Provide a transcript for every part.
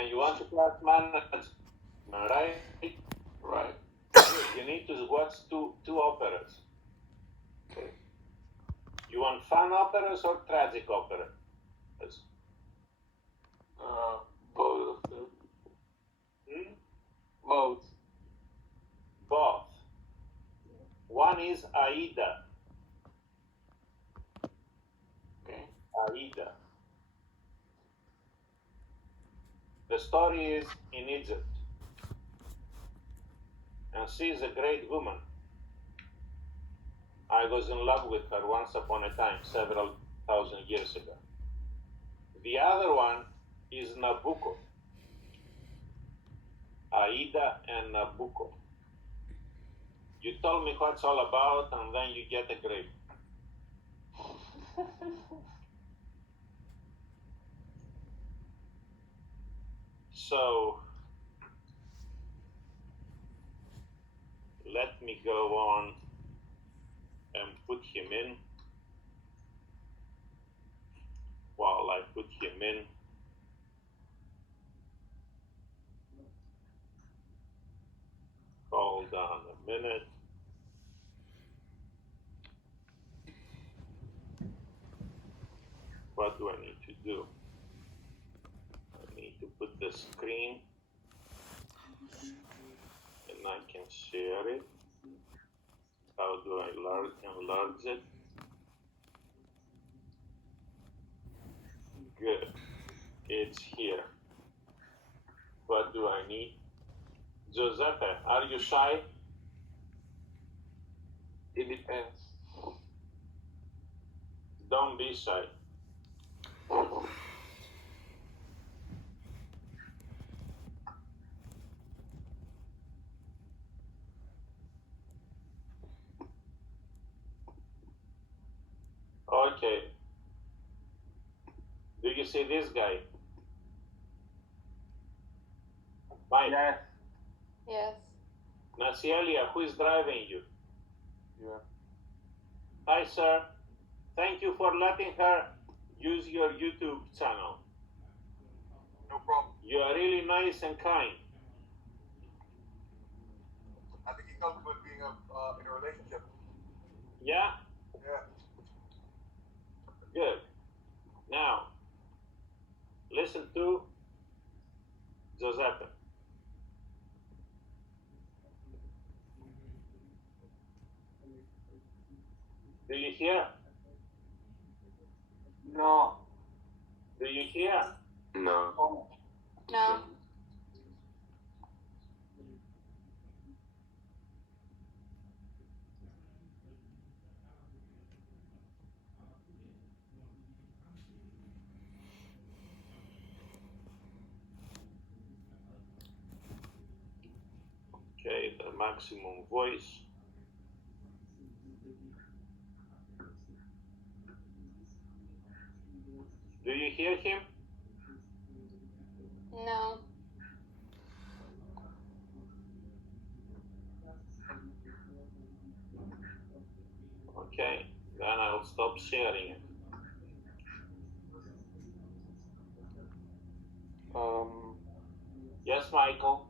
And you want to class management, right? Right. You need to watch two operas. Okay. You want fun operas or tragic operas? Both of them. Both. Both. One is Aida. Okay. Aida. The story is in Egypt. And she is a great woman. I was in love with her once upon a time, several thousand years ago. The other one is Nabucco. Aida and Nabucco. You told me what it's all about, and then you get a grade. So, let me go on and put him in. While I put him in, hold on a minute. What do I need to do? I need to put the screen, and I can share it. How do I enlarge it? Good. It's here. What do I need? Giuseppe, are you shy? It depends. Don't be shy. Okay. Do you see this guy? Mike. Yes. Yes. Nacielia, who is driving you? Yeah. Hi, sir. Thank you for letting her use your YouTube channel. No problem. You are really nice and kind. I think he comes with being in a relationship. Yeah? Yeah. Good. Now, listen to Giuseppe. Do you hear? No. Do you hear? No. No. Okay, the maximum voice. Do you hear him? No. Okay, then I'll stop sharing it. Yes, Michael?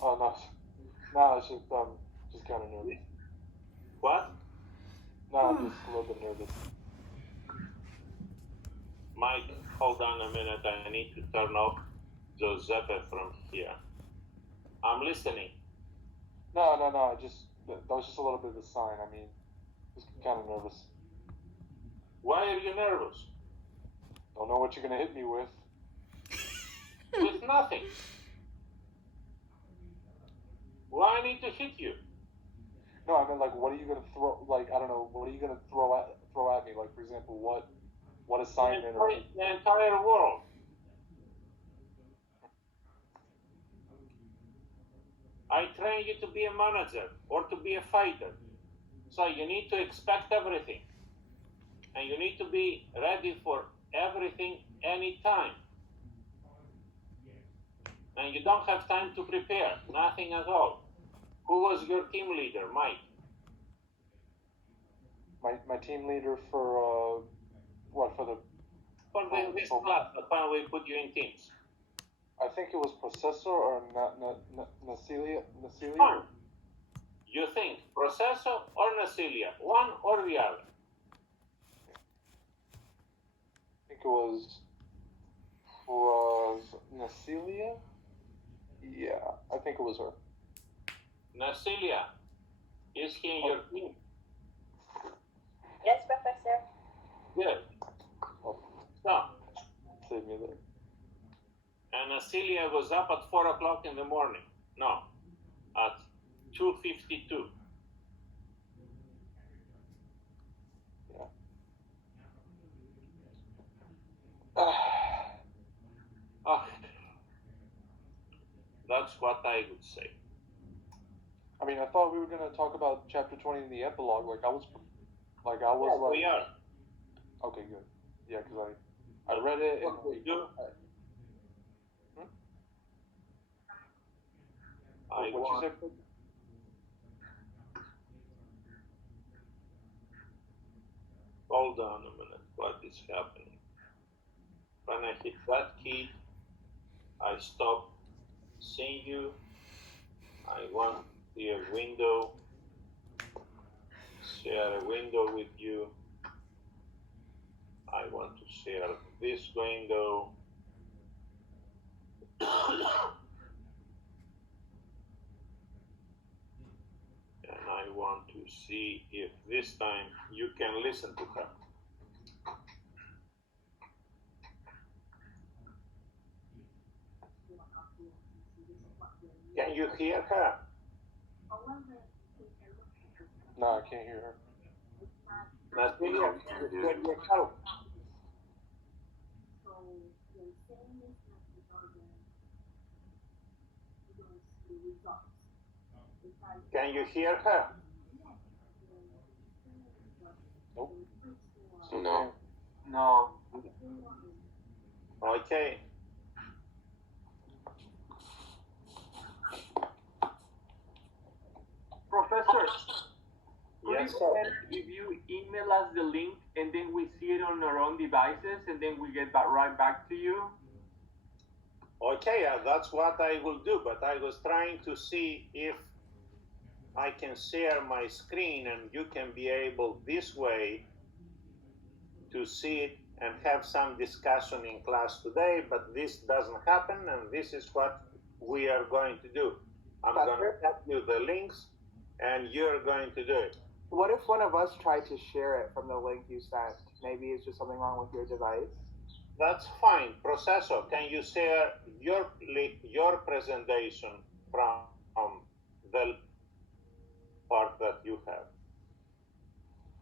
Oh, no. No, it's just kind of nervous. What? No, I'm just a little bit nervous. Mike, hold on a minute. I need to turn off Giuseppe from here. I'm listening. No, that was just a little bit of a sign. I mean, just kind of nervous. Why are you nervous? Don't know what you're gonna hit me with. With nothing. Why I need to hit you? No, I mean, like, what are you gonna throw? Like, I don't know. What are you gonna throw at me? Like, for example, what assignment or The entire world. I train you to be a manager or to be a fighter. So you need to expect everything. And you need to be ready for everything anytime. And you don't have time to prepare, nothing at all. Who was your team leader, Mike? my team leader for what for the For this class, the time we put you in teams. I think it was Processor or Nasilia. Fine. You think Processo or Nasilia, one or the other? I think it was Nasilia. Yeah, I think it was her. Nasilia, is he in your team? Yes, Professor. Good. Oh, So, save me there. and Nasilia was up at 4 o'clock in the morning. No, at 2:52. Yeah. Oh, that's what I would say. I mean, I thought we were gonna talk about chapter 20 in the epilogue. We are. Okay, good. Yeah, because I read it and What we do? What'd you say? Hold on a minute. What is happening? When I hit that key, I stop seeing you. I want to see a window. Share a window with you. I want to share this window. And I want to see if this time you can listen to her. Can you hear her? No, I can't hear her. Natalia, can you hear yourself? Can you hear her? Nope. No. No. Okay. Professor, Yes, could sir. if you email us the link and then we see it on our own devices and then we get right back to you? Okay, that's what I will do, but I was trying to see if I can share my screen and you can be able this way to see it and have some discussion in class today, but this doesn't happen, and this is what we are going to do. I'm going to send you the links and you're going to do it. What if one of us tried to share it from the link you sent? Maybe it's just something wrong with your device. That's fine. Processor, can you share your presentation from the part that you have?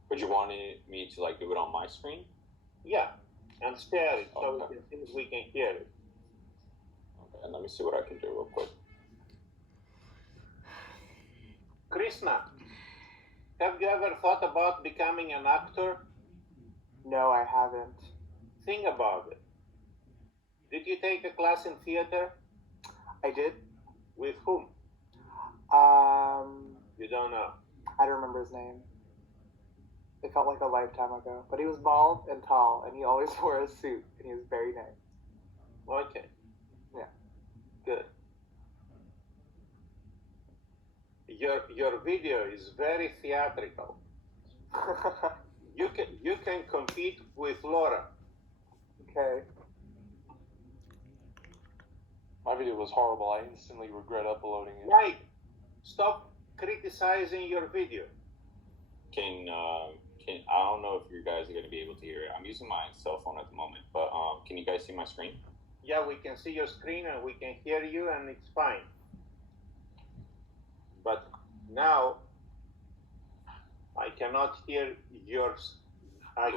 Would you want me to like do it on my screen? Yeah, and share it so Okay. we can see if we can hear it. Okay, and let me see what I can do real quick. Krishna, have you ever thought about becoming an actor? No, I haven't. Think about it. Did you take a class in theater? I did. With whom? You don't know. I don't remember his name. It felt like a lifetime ago. But he was bald and tall, and he always wore a suit, and he was very nice. Okay. Yeah. Good. Your video is very theatrical. You can compete with Laura. Okay. My video was horrible. I instantly regret uploading it. Mike, stop criticizing your video. Can I don't know if you guys are gonna be able to hear it. I'm using my cell phone at the moment, but can you guys see my screen? Yeah, we can see your screen and we can hear you and it's fine. But now I cannot hear yours. I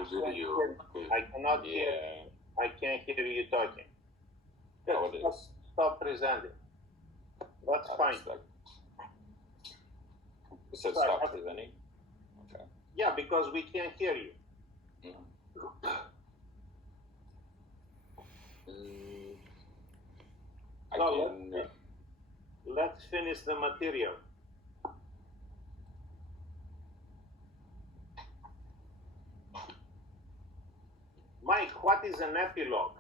cannot hear. Yeah. I can't hear you talking. Oh, it is. Stop presenting. That's fine. It said Sorry, stop presenting. Okay. Yeah, because we can't hear you. Let's finish the material. Mike, what is an epilogue?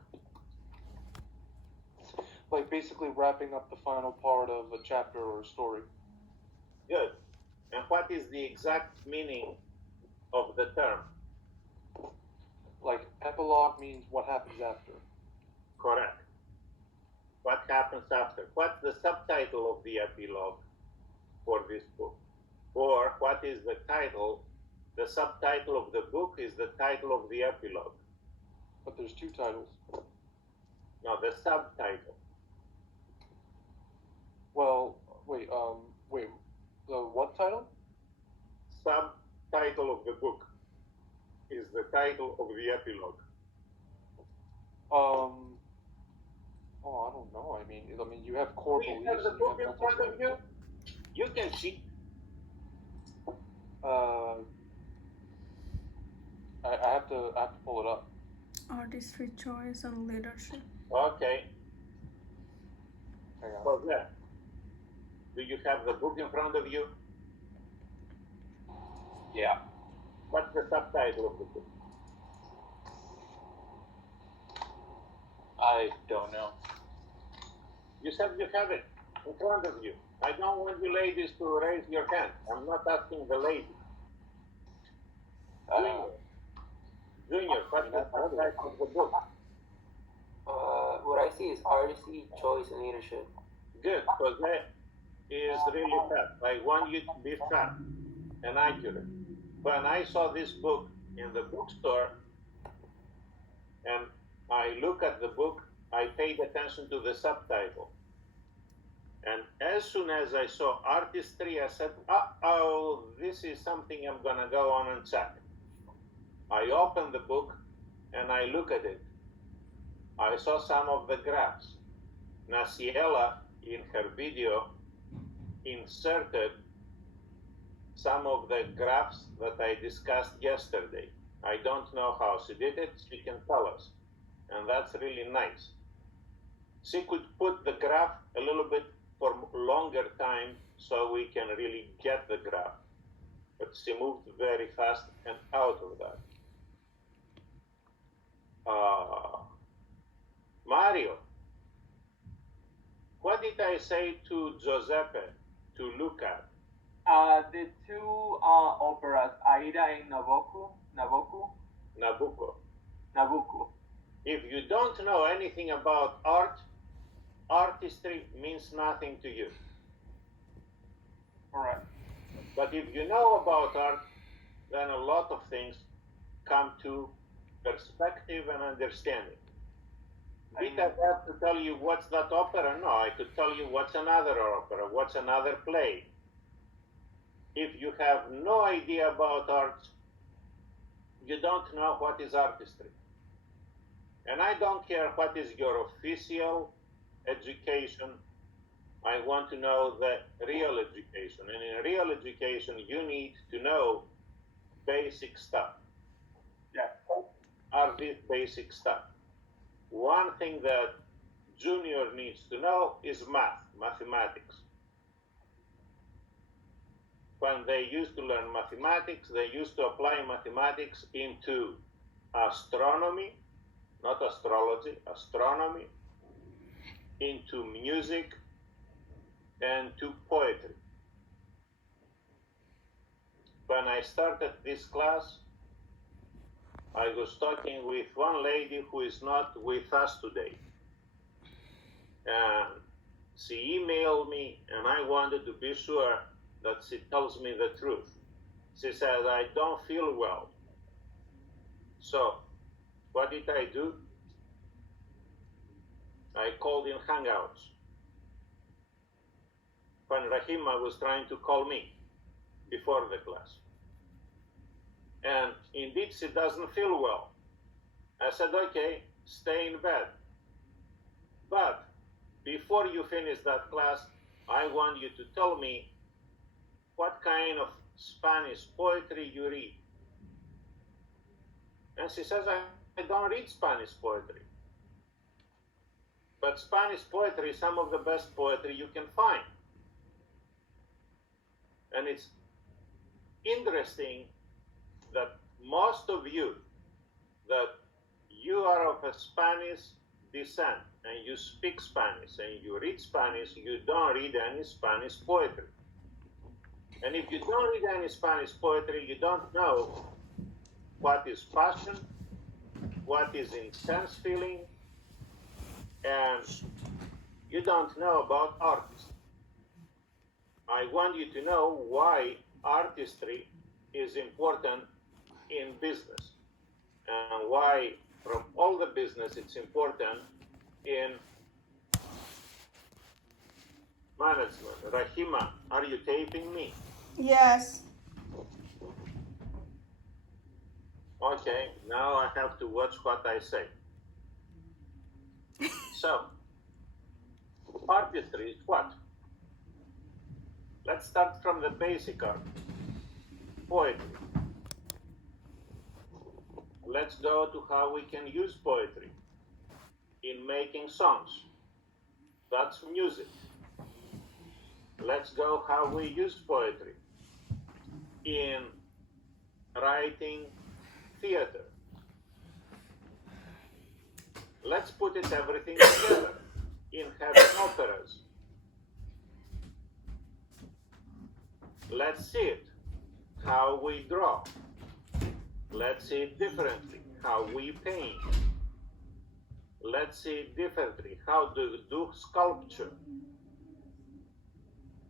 like basically wrapping up the final part of a chapter or a story. Good. And what is the exact meaning of the term? Like epilogue means what happens after. Correct. What happens after? What's the subtitle of the epilogue for this book? Or what is the title? The subtitle of the book is the title of the epilogue. But there's two titles. No, the subtitle. Well, wait, the what title? Subtitle of the book is the title of the epilogue. Oh, I don't know. I mean, you have core Do you beliefs have the and you book have in front of you? You can see. I have to pull it up. Artistry, choice, and leadership. Okay. Hang on. So there. Do you have the book in front of you? Yeah. What's the subtitle of the book? I don't know. You said you have it in front of you. I don't want you ladies to raise your hand. I'm not asking the ladies. Junior, what's the subtitle of the book? What I see is artistry, choice, and leadership. Good, because that is really fast. I want you to be fast and accurate. When I saw this book in the bookstore and I look at the book, I paid attention to the subtitle. And as soon as I saw artistry, I said, uh-oh, this is something I'm gonna go on and check. I opened the book and I look at it. I saw some of the graphs. Nasiela, in her video, inserted some of the graphs that I discussed yesterday. I don't know how she did it, she can tell us. And that's really nice. She could put the graph a little bit for longer time so we can really get the graph. But she moved very fast and out of that. Mario, what did I say to Giuseppe to look at? The two operas, Aida and Nabucco. If you don't know anything about art, artistry means nothing to you. Correct. But if you know about art, then a lot of things come to perspective and understanding. Did I have to tell you what's that opera? No, I could tell you what's another opera, what's another play. If you have no idea about art, you don't know what is artistry. And I don't care what is your official education. I want to know the real education. And in real education, you need to know basic stuff. Yeah. Are these basic stuff? One thing that junior needs to know is mathematics. When they used to learn mathematics, they used to apply mathematics into astronomy, not astrology, astronomy, into music, and to poetry. When I started this class, I was talking with one lady who is not with us today. And she emailed me, and I wanted to be sure that she tells me the truth. She said, I don't feel well. So, what did I do? I called in Hangouts. When Rahima was trying to call me before the class. And indeed, she doesn't feel well. I said, okay, stay in bed. But before you finish that class, I want you to tell me what kind of Spanish poetry you read. And she says, I don't read Spanish poetry. But Spanish poetry is some of the best poetry you can find. And it's interesting that most of you, that you are of a Spanish descent, and you speak Spanish and you read Spanish, you don't read any Spanish poetry. And if you don't read any Spanish poetry, you don't know what is passion, what is intense feeling, and you don't know about artists. I want you to know why artistry is important in business and why from all the business it's important in management. Rahima, are you taping me? Yes. Okay, now I have to watch what I say. So, artistry is what? Let's start from the basic art. Poetry. Let's go to how we can use poetry in making songs. That's music. Let's go how we use poetry in writing theater. Let's put it everything together in having operas. Let's see it, how we draw. Let's see it differently, how we paint. Let's see it differently, how to do sculpture.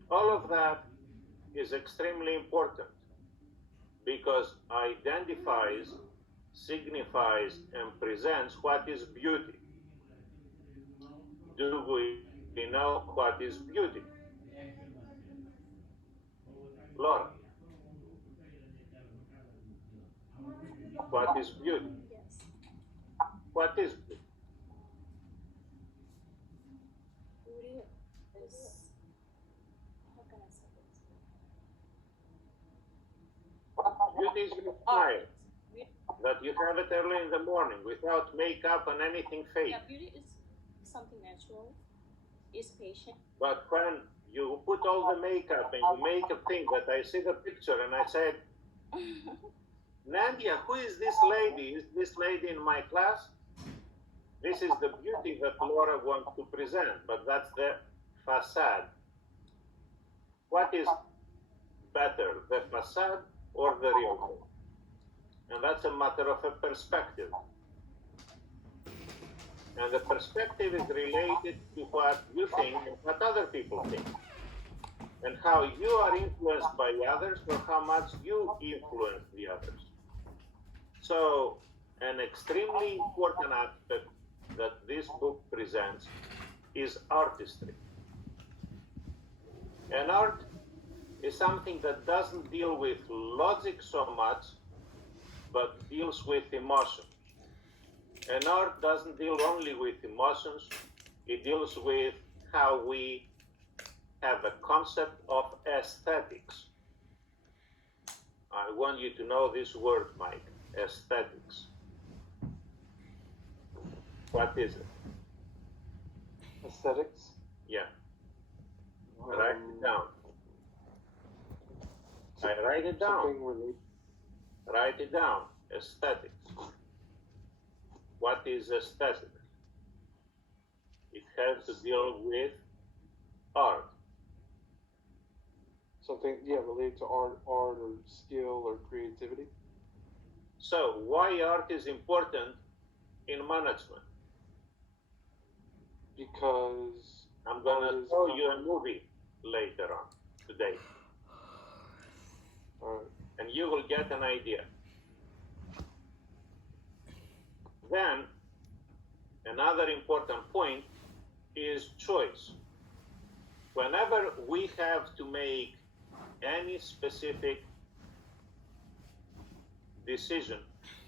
All of that is extremely important because identifies, signifies, and presents what is beauty. Do we know what is beauty? Laura, what is beauty? Yes. What is beauty? Beauty is, how can I say this? Beauty is your smile, that you have it early in the morning without makeup and anything fake. Yeah, beauty is something natural. It's patient. But when you put all the makeup and you make a thing that I see the picture and I said, Nadia, who is this lady? Is this lady in my class? This is the beauty that Laura wants to present, but that's the facade. What is better, the facade or the real thing? And that's a matter of a perspective. And the perspective is related to what you think and what other people think. And how you are influenced by others or how much you influence the others. So, an extremely important aspect that this book presents is artistry. And art is something that doesn't deal with logic so much, but deals with emotion. And art doesn't deal only with emotions, it deals with how we have a concept of aesthetics. I want you to know this word, Mike, aesthetics. What is it? Aesthetics? Yeah. Write it down. I write it down. Something related. Write it down. Aesthetics. What is aesthetics? It has to deal with art. Something, yeah, related to art or skill or creativity. So, why art is important in management? Because I'm gonna show you a movie later on today. Alright. And you will get an idea. Then, another important point is choice. Whenever we have to make any specific decision,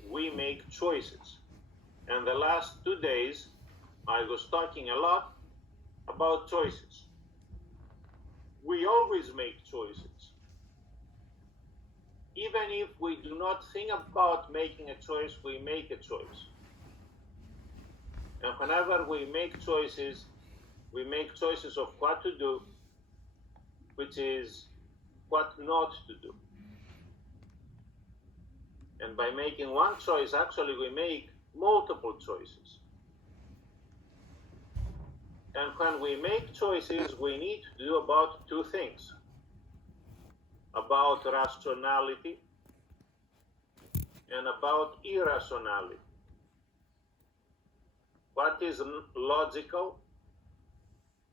we make choices. And the last 2 days, I was talking a lot about choices. We always make choices. Even if we do not think about making a choice, we make a choice. And whenever we make choices of what to do, which is what not to do. And by making one choice, actually we make multiple choices. And when we make choices, we need to do about two things. About rationality and about irrationality. What is logical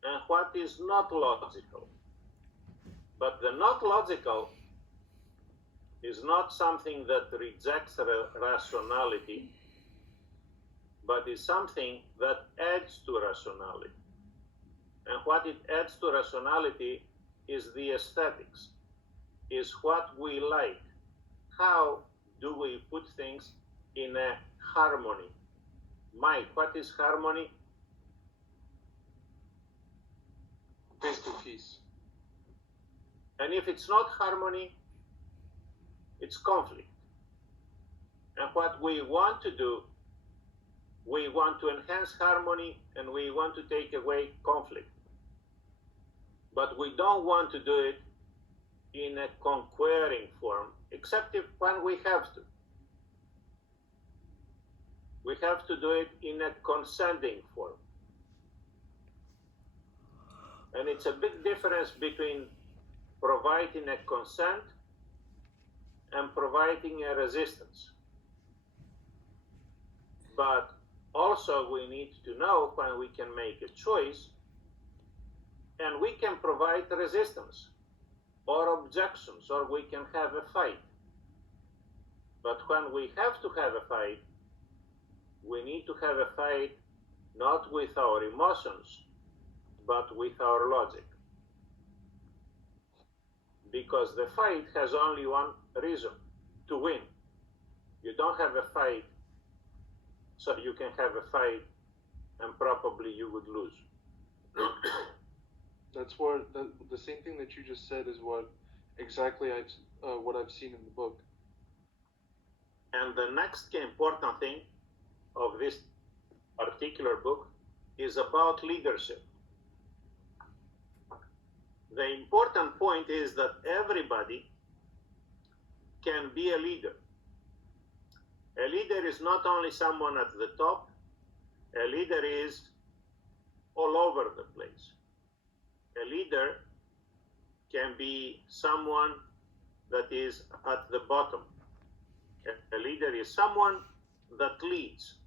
and what is not logical. But the not logical is not something that rejects rationality, but is something that adds to rationality. And what it adds to rationality is the aesthetics, is what we like. How do we put things in a harmony? Mike, what is harmony? Basically peace. And if it's not harmony, it's conflict. And what we want to do, we want to enhance harmony and we want to take away conflict. But we don't want to do it in a conquering form, except if when we have to. We have to do it in a consenting form. And it's a big difference between providing a consent and providing a resistance. But also we need to know when we can make a choice and we can provide resistance or objections, or we can have a fight. But when we have to have a fight, we need to have a fight not with our emotions, but with our logic. Because the fight has only one reason, to win. You don't have a fight so you can have a fight and probably you would lose. That's what the same thing that you just said is what exactly what I've seen in the book. And the next important thing of this particular book is about leadership. The important point is that everybody can be a leader. A leader is not only someone at the top, a leader is all over the place. A leader can be someone that is at the bottom. A leader is someone that leads.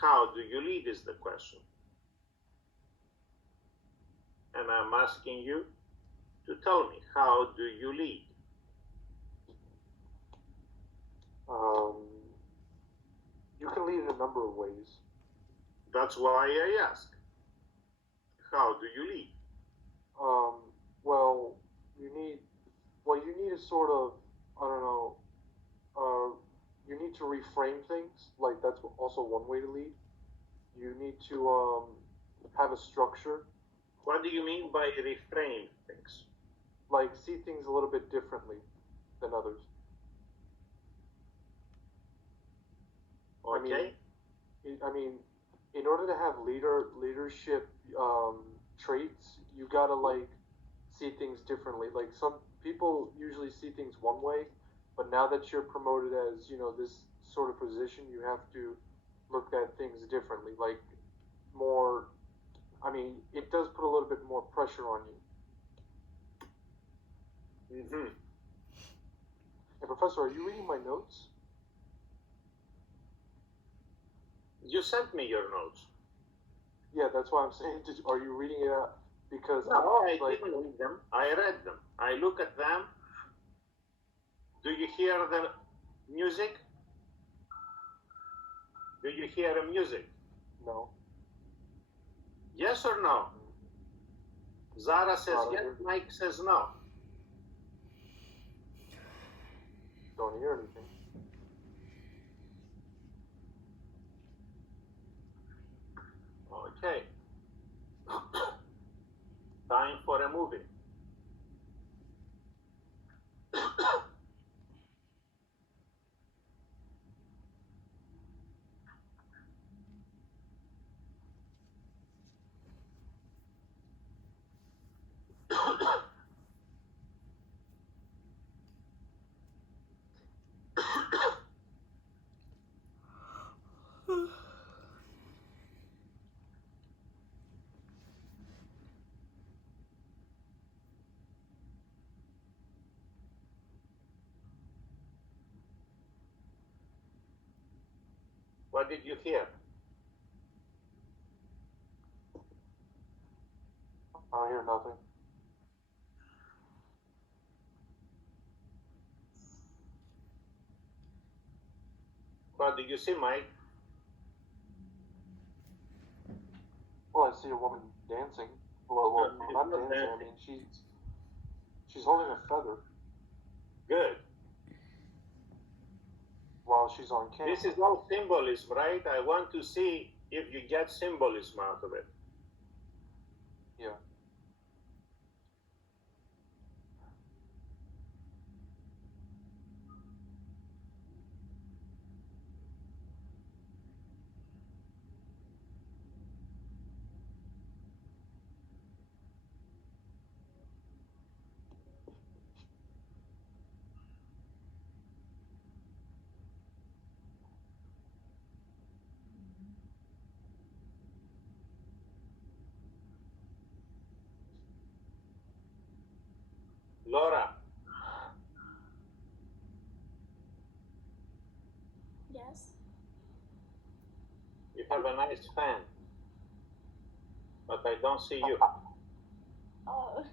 How do you lead is the question. And I'm asking you to tell me, how do you lead? You can lead in a number of ways. That's why I ask. How do you lead? Well, you need to sort of, I don't know, you need to reframe things. Like, that's also one way to lead. You need to have a structure. What do you mean by reframe things? Like, see things a little bit differently than others. Okay. I mean, in order to have leadership traits, you gotta like see things differently. Like, some people usually see things one way, but now that you're promoted as, this sort of position, you have to look at things differently. Like, more, I mean, it does put a little bit more pressure on you. Mm-hmm. Hey, Professor, are you reading my notes? You sent me your notes. Yeah, that's why I'm saying, are you reading it out? Because no, I didn't read them. I read them. I look at them. Do you hear the music? Do you hear the music? No. Yes or no? Zara says yes, Mike says no. Don't hear anything. Okay. Time for a movie. What did you hear? I hear nothing. What did you see, Mike? Well, I see a woman dancing. Well, No, she's not not dancing. I dancing. mean, she's holding a feather Good. while she's on camera. This is all symbolism, right? I want to see if you get symbolism out of it. Yeah. Laura, Yes. you have a nice fan, but I don't see you. Oh.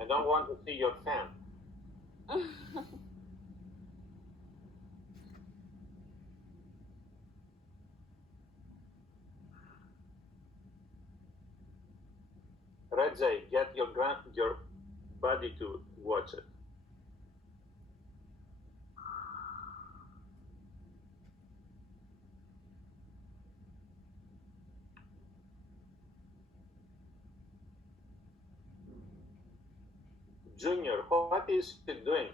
I don't want to see your fan. Redzay, get your buddy to watch it. Junior, what is it doing?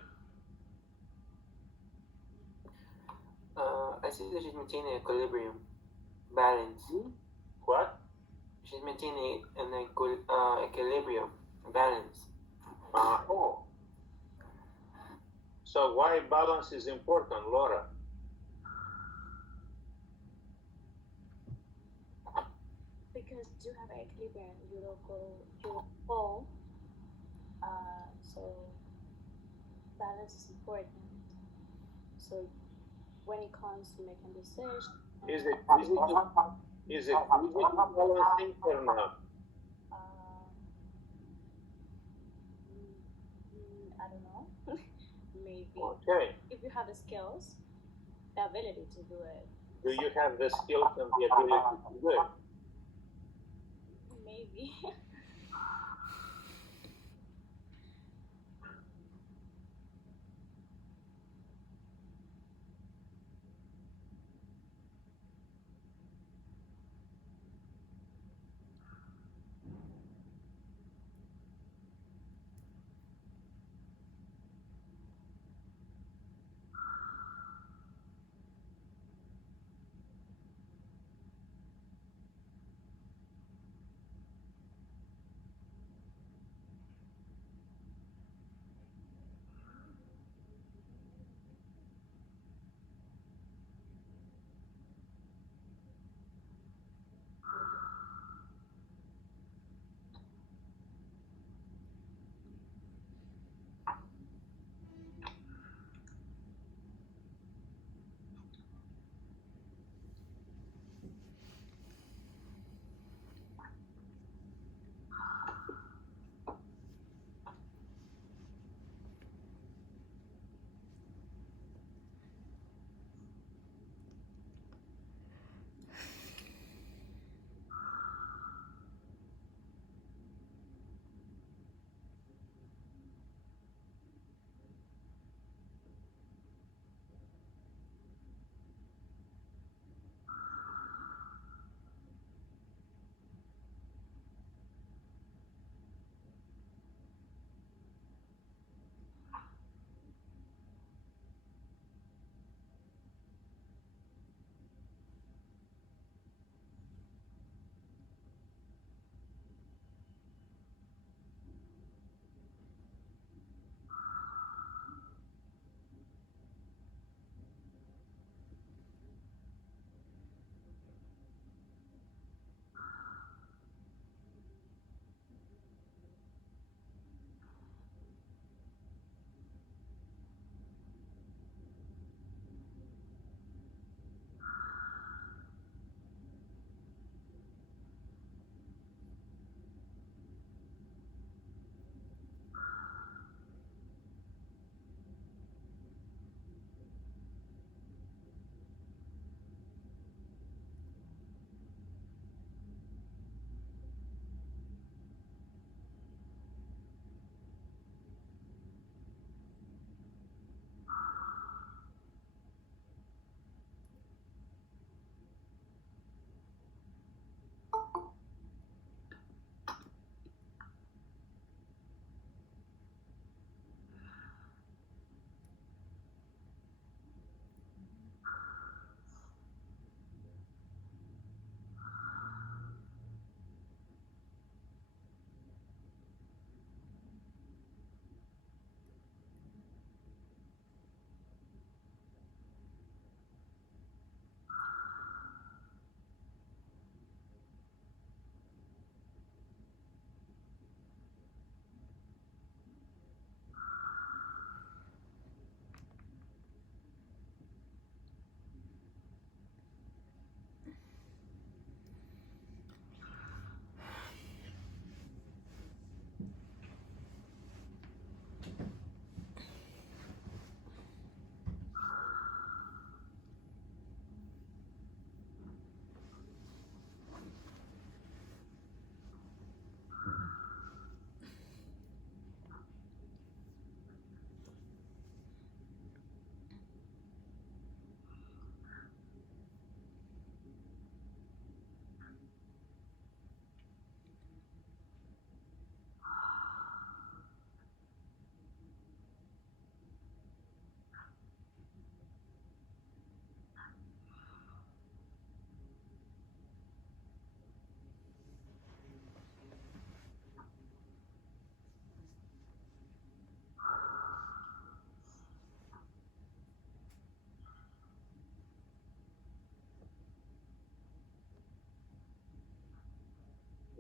I see that she's maintaining equilibrium, balance. What? She's maintaining an equilibrium, balance. Oh. So why balance is important, Laura? Because you have equilibrium, you don't fall. So balance is important. So when it comes to making decisions, Is it easy to balancing or not? I don't know. Maybe Okay. if you have the skills, the ability to do it. Do you have the skills and the ability to do it? Maybe.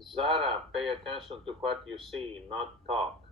Zara, pay attention to what you see, not talk.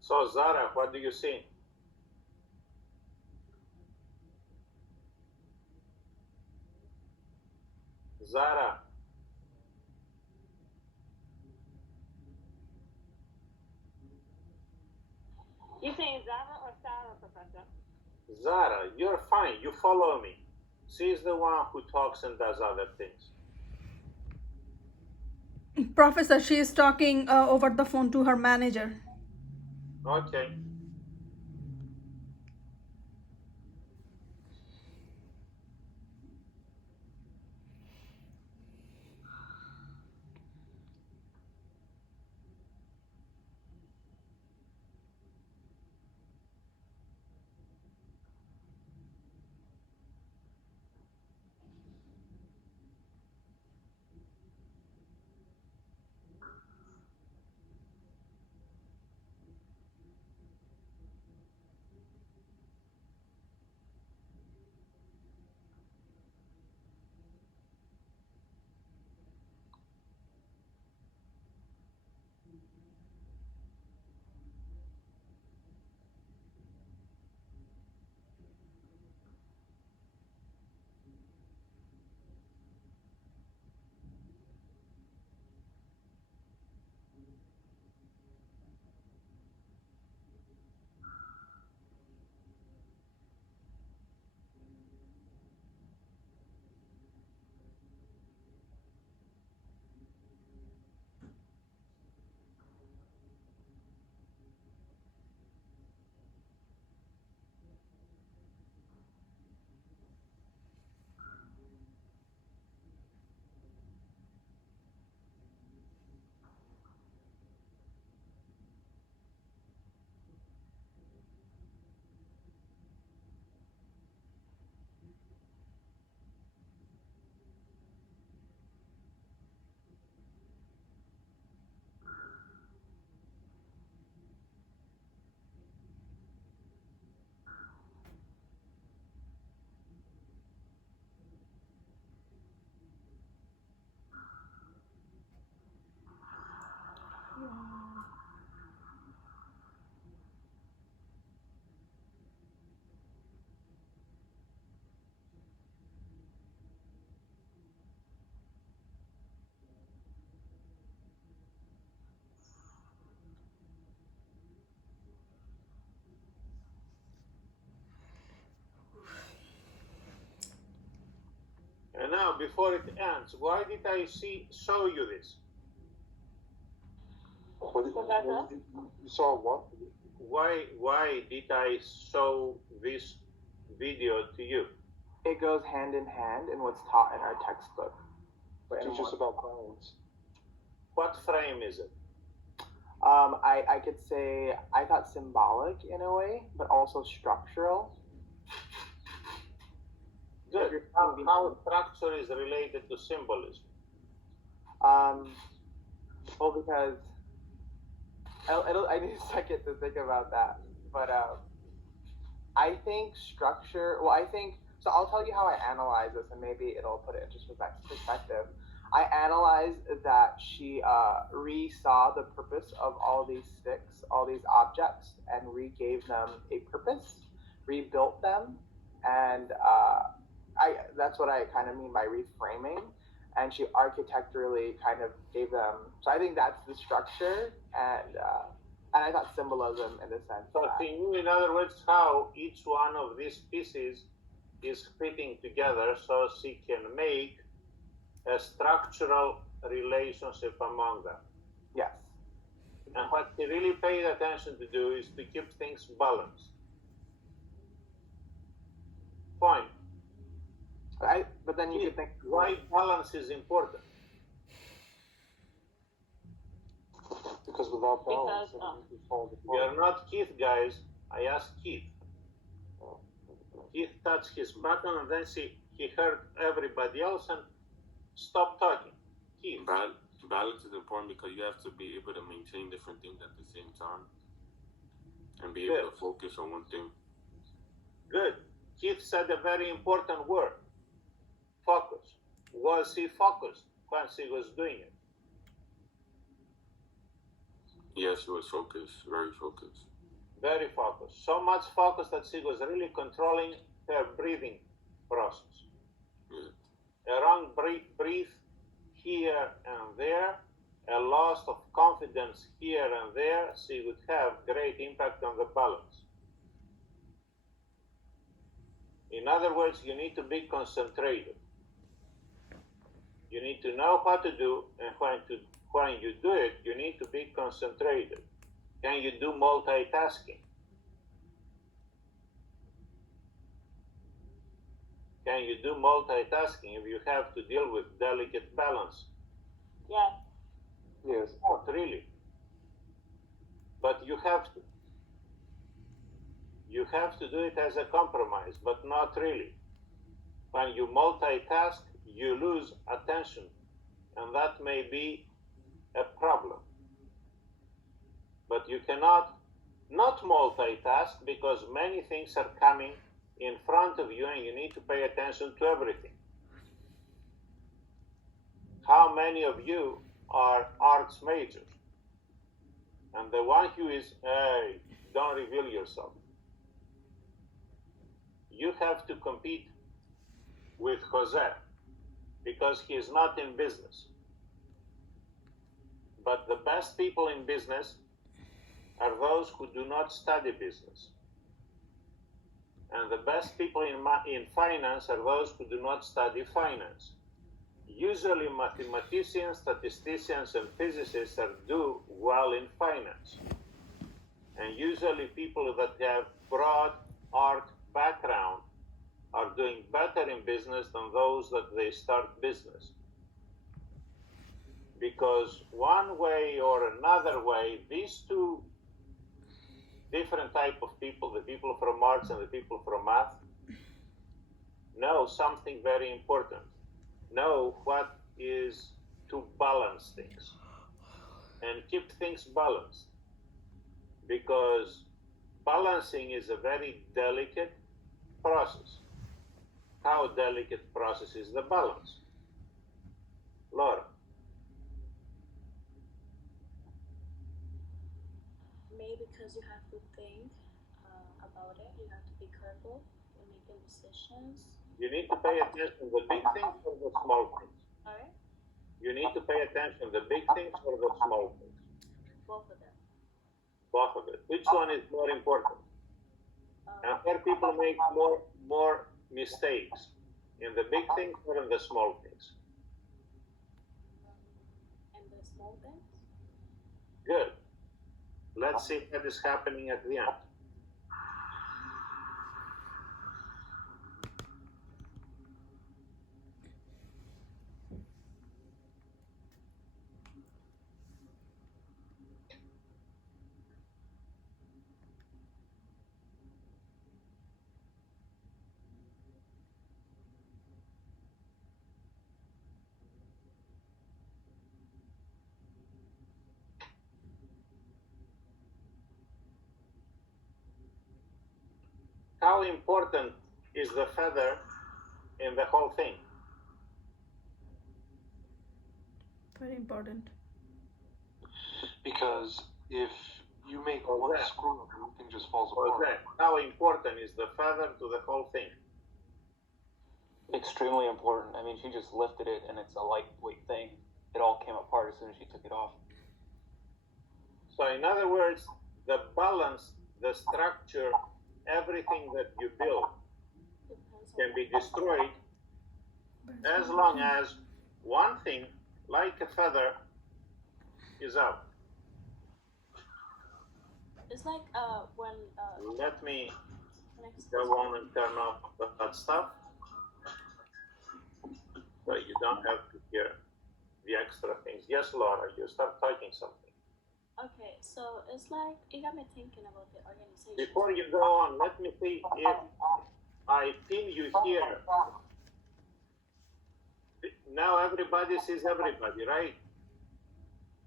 So, Zara, what do you see? Zara, You saying Zara or Sarah, Professor? Zara, you're fine. You follow me. She's the one who talks and does other things. Professor, she is talking over the phone to her manager. Okay. Now, before it ends, why did I show you this? You saw what? Why did I show this video to you? It goes hand in hand in what's taught in our textbook. It teaches about balance. What frame is it? I could say I thought symbolic in a way, but also structural. Good. How structure is related to symbolism? Well, because I need a second to think about that. But I think structure. Well, I think so. I'll tell you how I analyze this, and maybe it'll put it into perspective. I analyzed that she re-saw the purpose of all these sticks, all these objects, and re-gave them a purpose, rebuilt them, and that's what I kind of mean by reframing. And she architecturally kind of gave them. So I think that's the structure, and I thought symbolism in the sense. So she knew, in other words, how each one of these pieces is fitting together, so she can make a structural relationship among them. Yes. And what she really paid attention to do is to keep things balanced. Fine. But then you could think why balance is important. Because without balance, you fall We apart. are not Keith, guys. I asked Keith. Keith touched his button, and then he heard everybody else and stopped talking. Keith. Balance is important because you have to be able to maintain different things at the same time and be able to focus on one thing. Good. Keith said a very important word. Focus. Was he focused when he was doing it? Yes, he was focused, very focused. Very focused. So much focused that she was really controlling her breathing process. Yeah. A wrong breath here and there, a loss of confidence here and there, she would have great impact on the balance. In other words, you need to be concentrated. You need to know what to do, and when you do it, you need to be concentrated. Can you do multitasking? Can you do multitasking if you have to deal with delicate balance? Yes. Yes. Not really. But you have to. You have to do it as a compromise, but not really. When you multitask, you lose attention, and that may be a problem. But you cannot not multitask because many things are coming in front of you and you need to pay attention to everything. How many of you are arts majors? And the one who is, hey, don't reveal yourself. You have to compete with Jose because he is not in business. But the best people in business are those who do not study business. And the best people in finance are those who do not study finance. Usually mathematicians, statisticians, and physicists do well in finance. And usually people that have broad art background are doing better in business than those that they start business. Because one way or another way, these two different type of people, the people from arts and the people from math, know something very important. Know what is to balance things and keep things balanced. Because balancing is a very delicate process. How delicate process is the balance? Laura. Maybe because you have to think about it, you have to be careful when making decisions. You need to pay attention to the big things or the small things. Alright? You need to pay attention to the big things or the small things. Both of them. Both of it. Which one is more important? And where people make more mistakes In the big things or in the small things? And the small things. Good. Let's see what is happening at the end. How important is the feather in the whole thing? Very important. Because if you make Or one that. screw up, everything just falls Or apart. that? How important is the feather to the whole thing? Extremely important. I mean, she just lifted it and it's a lightweight thing. It all came apart as soon as she took it off. So in other words, the balance, the structure, everything that you build can be destroyed as long as one thing, like a feather, is out. It's like when Let me next. go on and turn off that stuff so you don't have to hear the extra things. Yes, Laura, you start talking something. Okay, so it's like it got me thinking about the organization. Before you go on, let me see if I pin you here. Now everybody sees everybody, right?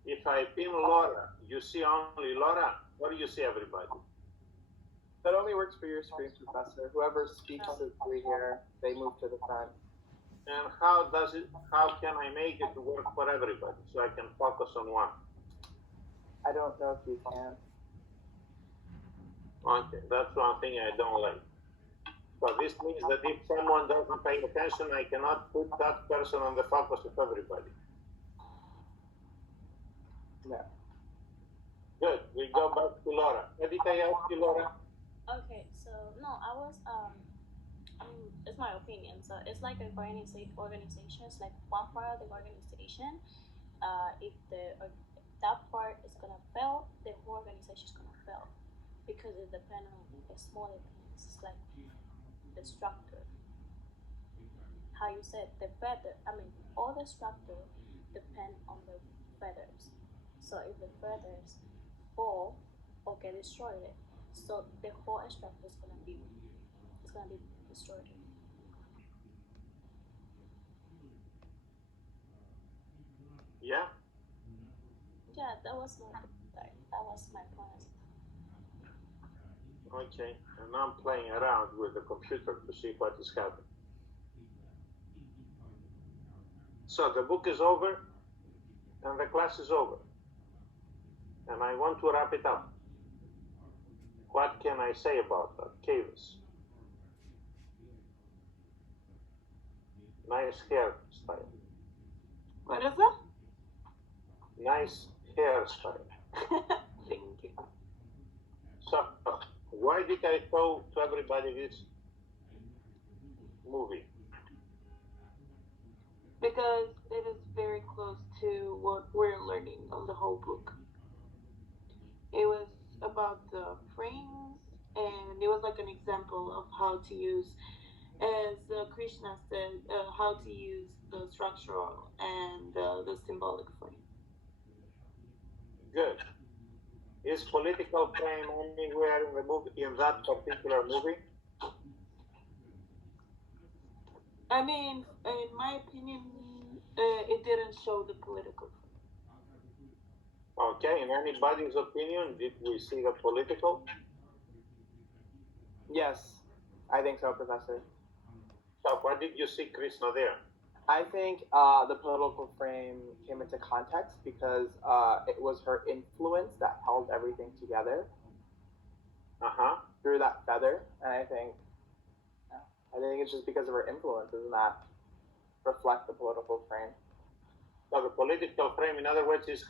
If I pin Laura, you see only Laura, or you see everybody? That only works for your screen, Professor. Whoever speaks to we here, they move to the front. And how can I make it work for everybody so I can focus on one? I don't know if you can. Okay, that's one thing I don't like. So this means that if someone doesn't pay attention, I cannot put that person on the focus of everybody. No. Good, we go back to Laura. What did I ask you, Laura? Okay, so no, I was I mean, it's my opinion. So it's like an organization. It's like one part of the organization. If that part is gonna fail, the whole organization is gonna fail because it depends on the smaller things. It's like the structure. How you said the feather. I mean, all the structure depend on the feathers. So if the feathers fall or get destroyed, so the whole structure is gonna be destroyed. Yeah? Yeah, that was my point. Okay, and I'm playing around with the computer to see what is happening. So the book is over and the class is over. And I want to wrap it up. What can I say about that? Caves. Nice hairstyle. What is it? Nice hairstyle. Thank you. So, why did I show to everybody this movie? Because it is very close to what we're learning on the whole book. It was about the frames, and it was like an example of how to use, as Krishna said, how to use the structural and the symbolic frame. Good. Is political frame anywhere in the movie, in that particular movie? I mean, in my opinion, it didn't show the political frame. Okay, in anybody's opinion, did we see the political? Yes, I think so, Professor. So what did you see Krishna there? I think the political frame came into context because it was her influence that held everything together through that feather, and I think it's just because of her influence, doesn't that reflect the political frame? So the political frame, in other words, is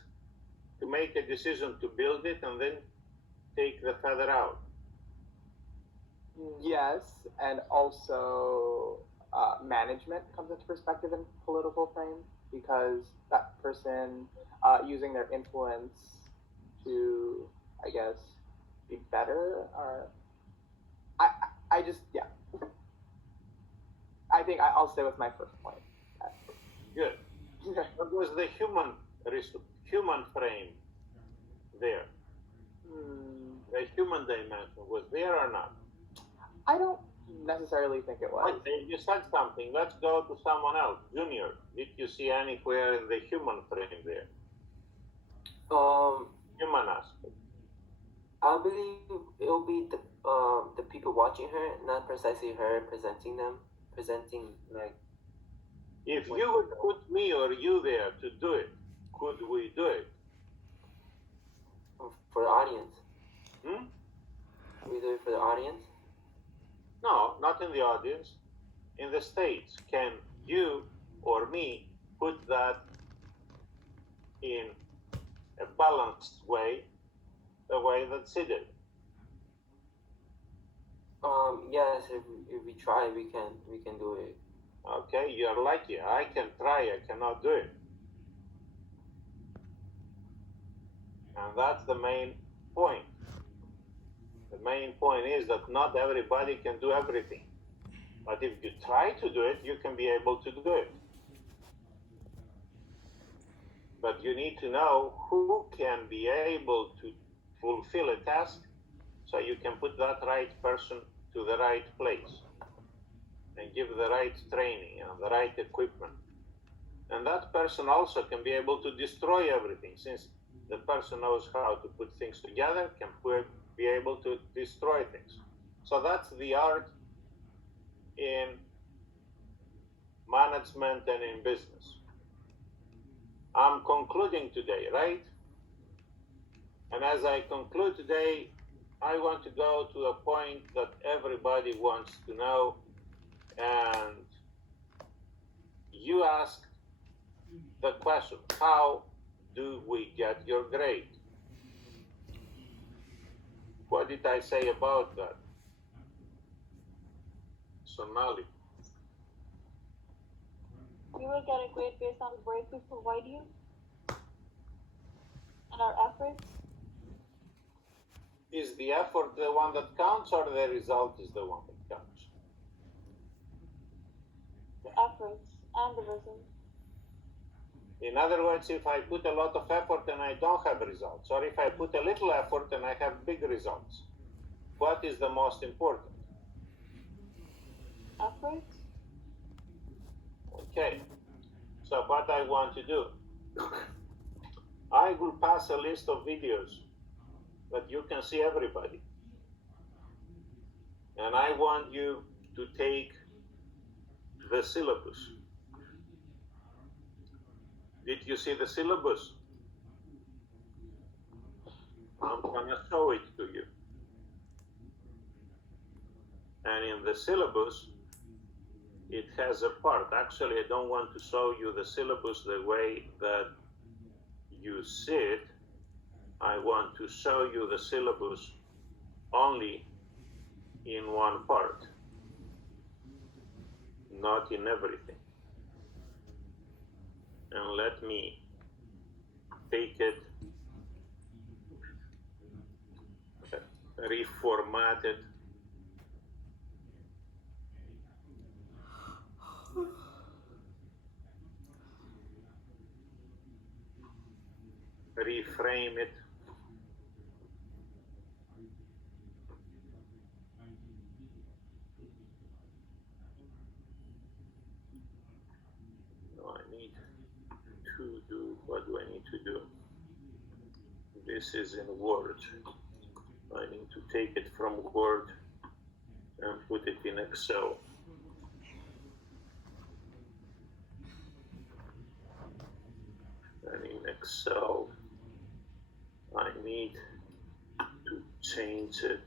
to make a decision to build it and then take the feather out. Yes, and also management comes into perspective in political frame, because that person using their influence to, I guess, be better, or I just, yeah. I think I'll stay with my first point. Good. What was the human frame there? The human dimension was there or not? I don't necessarily think it was. Okay, you said something. Let's go to someone else. Junior, did you see anywhere in the human frame there? Human aspect. I believe it'll be the people watching her, not precisely her presenting like. If you would put me or you there to do it, could we do it? For the audience. Hmm? We do it for the audience? No, not in the audience. In the States, can you or me put that in a balanced way, the way that she did? Yes, if we try, we can do it. Okay, you're lucky. I can try, I cannot do it. And that's the main point. The main point is that not everybody can do everything. But if you try to do it, you can be able to do it. But you need to know who can be able to fulfill a task, so you can put that right person to the right place and give the right training and the right equipment. And that person also can be able to destroy everything, since the person knows how to put things together, can be able to destroy things. So that's the art in management and in business. I'm concluding today, right? And as I conclude today, I want to go to a point that everybody wants to know. And you asked the question, how do we get your grade? What did I say about that? Sonali. You will get a grade based on the work we provide you and our efforts. Is the effort the one that counts, or the result is the one that counts? The efforts and the result. In other words, if I put a lot of effort and I don't have results, or if I put a little effort and I have big results, what is the most important? Effort. Okay, so what I want to do, I will pass a list of videos that you can see everybody. And I want you to take the syllabus. Did you see the syllabus? I'm gonna show it to you. And in the syllabus, it has a part. Actually, I don't want to show you the syllabus the way that you see it. I want to show you the syllabus only in one part, not in everything. And let me take it, reformat it, reframe it. No, I need to do, what do I need to do? This is in Word. I need to take it from Word and put it in Excel. And in Excel, I need to change it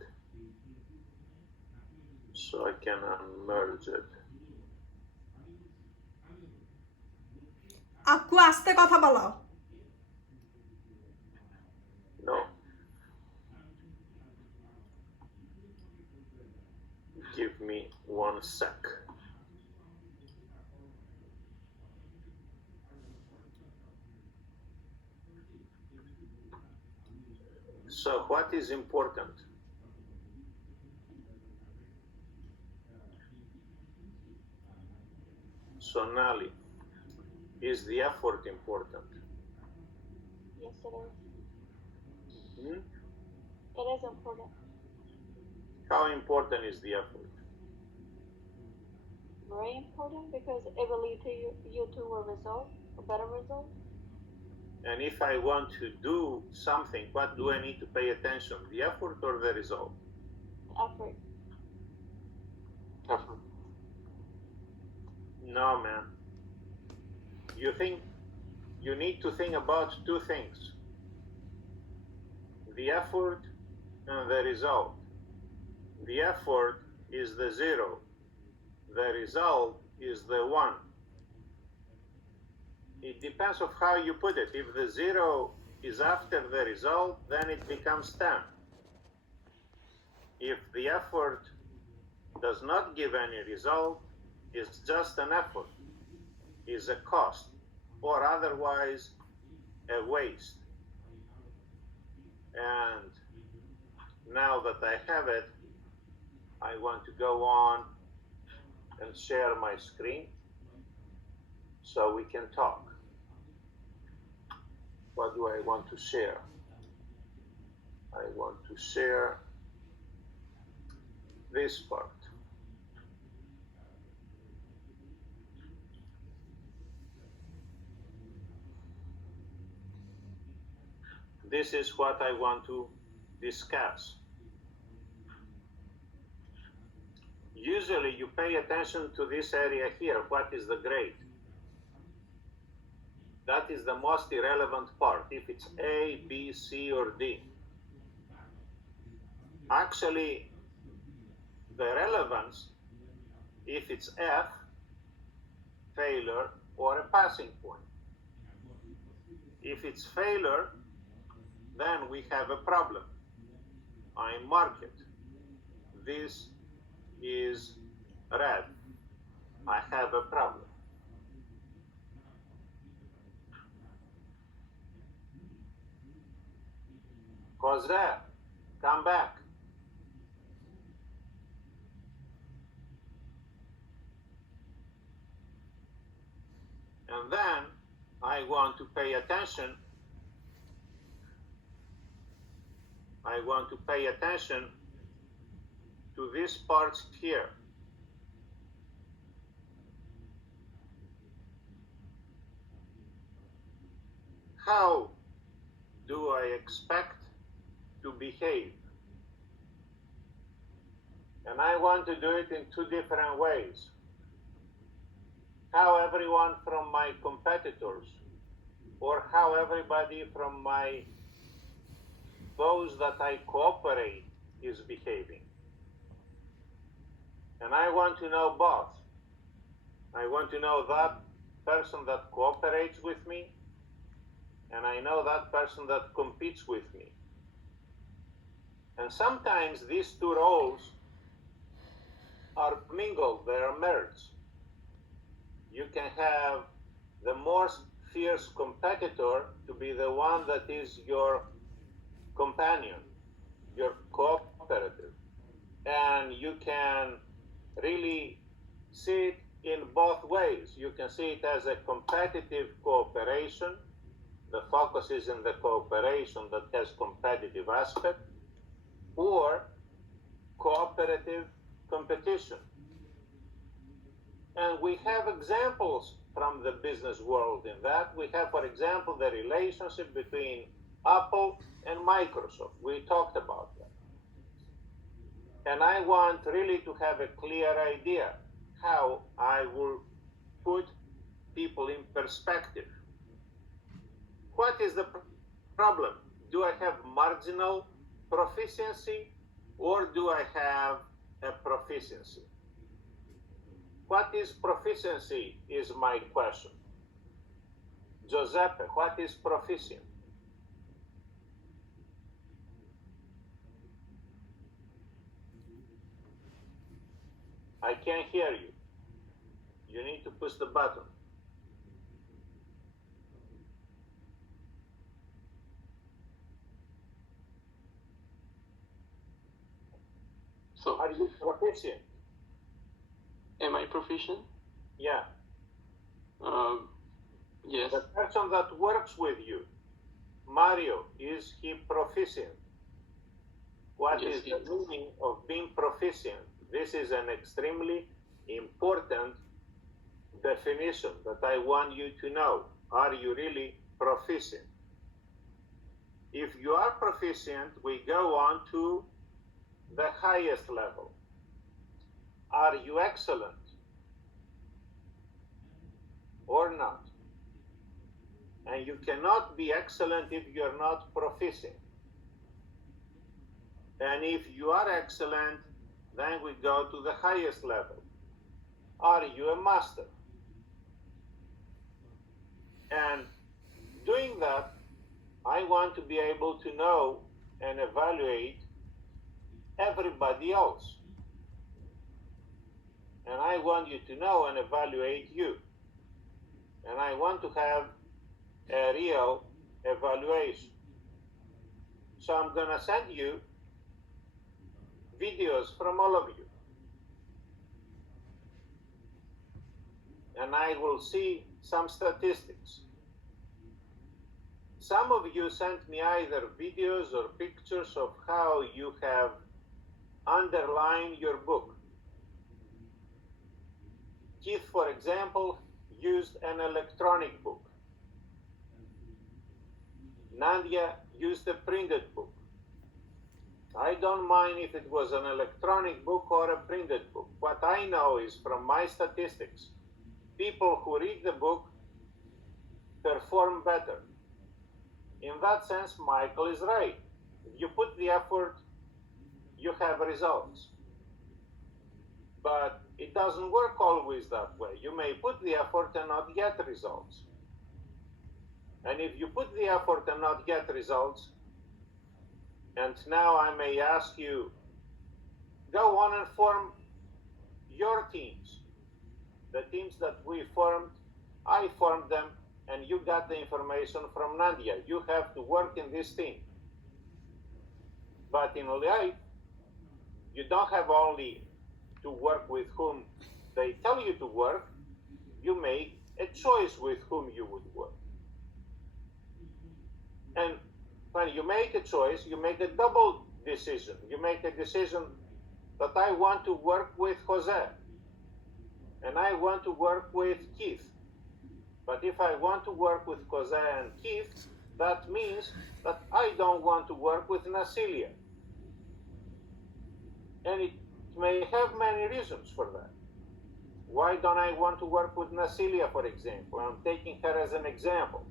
so I can unmerge it. আকু আস্তে কথা বলো। No. Give me 1 sec. So what is important? So Nali, is the effort important? Yes, it is. Hmm? It is important. How important is the effort? Very important because it will lead to you to a result, a better result. And if I want to do something, what do I need to pay attention? The effort or the result? Effort. Effort. No, man. You need to think about two things: the effort and the result. The effort is the 0. The result is the 1. It depends on how you put it. If the 0 is after the result, then it becomes 10. If the effort does not give any result, it's just an effort, is a cost, or otherwise a waste. And now that I have it, I want to go on and share my screen so we can talk. What do I want to share? I want to share this part. This is what I want to discuss. Usually you pay attention to this area here. What is the grade? That is the most irrelevant part, if it's A, B, C, or D. Actually, the relevance, if it's F, failure, or a passing point. If it's failure, then we have a problem. I mark it. This is red. I have a problem. Jose, come back. And then I want to pay attention. I want to pay attention to these parts here. How do I expect to behave? And I want to do it in two different ways. How everyone from my competitors, or how everybody from those that I cooperate is behaving. And I want to know both. I want to know that person that cooperates with me, and I know that person that competes with me. And sometimes these two roles are mingled, they are merged. You can have the most fierce competitor to be the one that is your companion, your cooperative. And you can really see it in both ways. You can see it as a competitive cooperation. The focus is in the cooperation that has competitive aspect, or cooperative competition. And we have examples from the business world in that. We have, for example, the relationship between Apple and Microsoft. We talked about that. And I want really to have a clear idea how I will put people in perspective. What is the problem? Do I have marginal proficiency, or do I have a proficiency? What is proficiency is my question. Giuseppe, what is proficient? I can't hear you. You need to push the button. So, Are you proficient? am I proficient? Yeah. Yes. The person that works with you, Mario, is he proficient? What Yes, is he the is. meaning of being proficient? This is an extremely important definition that I want you to know. Are you really proficient? If you are proficient, we go on to the highest level. Are you excellent or not? And you cannot be excellent if you're not proficient. And if you are excellent, then we go to the highest level. Are you a master? And doing that, I want to be able to know and evaluate everybody else. And I want you to know and evaluate you. And I want to have a real evaluation. So I'm going to send you videos from all of you. And I will see some statistics. Some of you sent me either videos or pictures of how you have underlined your book. Keith, for example, used an electronic book. Nadia used a printed book. I don't mind if it was an electronic book or a printed book. What I know is from my statistics, people who read the book perform better. In that sense, Michael is right. If you put the effort, you have results. But it doesn't work always that way. You may put the effort and not get results. And if you put the effort and not get results, and now I may ask you, go on and form your teams. The teams that we formed, I formed them, and you got the information from Nadia. You have to work in this team. But in life, you don't have only to work with whom they tell you to work, you make a choice with whom you would work. And when you make a choice, you make a double decision. You make a decision that I want to work with Jose, and I want to work with Keith. But if I want to work with Jose and Keith, that means that I don't want to work with Nasilia. And it may have many reasons for that. Why don't I want to work with Nasilia, for example? I'm taking her as an example.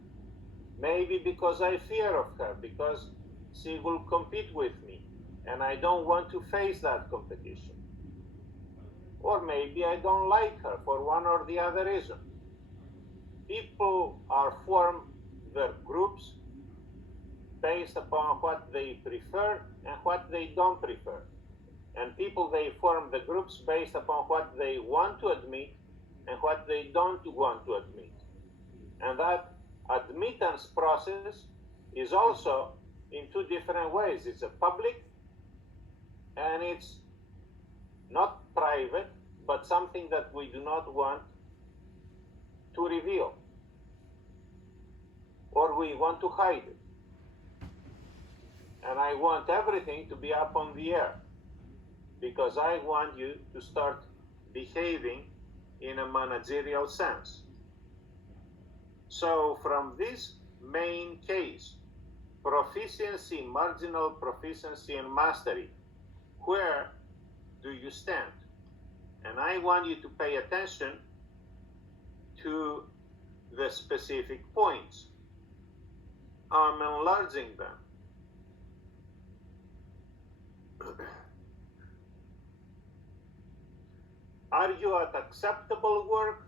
Maybe because I fear of her, because she will compete with me, and I don't want to face that competition. Or maybe I don't like her for one or the other reason. People are formed their groups based upon what they prefer and what they don't prefer. And people, they form the groups based upon what they want to admit and what they don't want to admit. And that admittance process is also in two different ways. It's a public and it's not private, but something that we do not want to reveal, or we want to hide it. And I want everything to be up on the air, because I want you to start behaving in a managerial sense. So from this main case, proficiency, marginal proficiency, and mastery, where do you stand? And I want you to pay attention to the specific points. I'm enlarging them. Are you at acceptable work,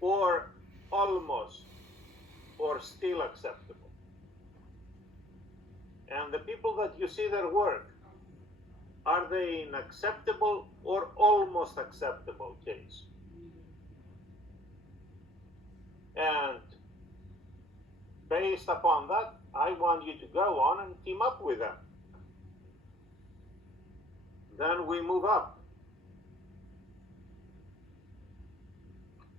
or almost, or still acceptable? And the people that you see their work, are they in acceptable or almost acceptable case? And based upon that, I want you to go on and team up with them. then we move up.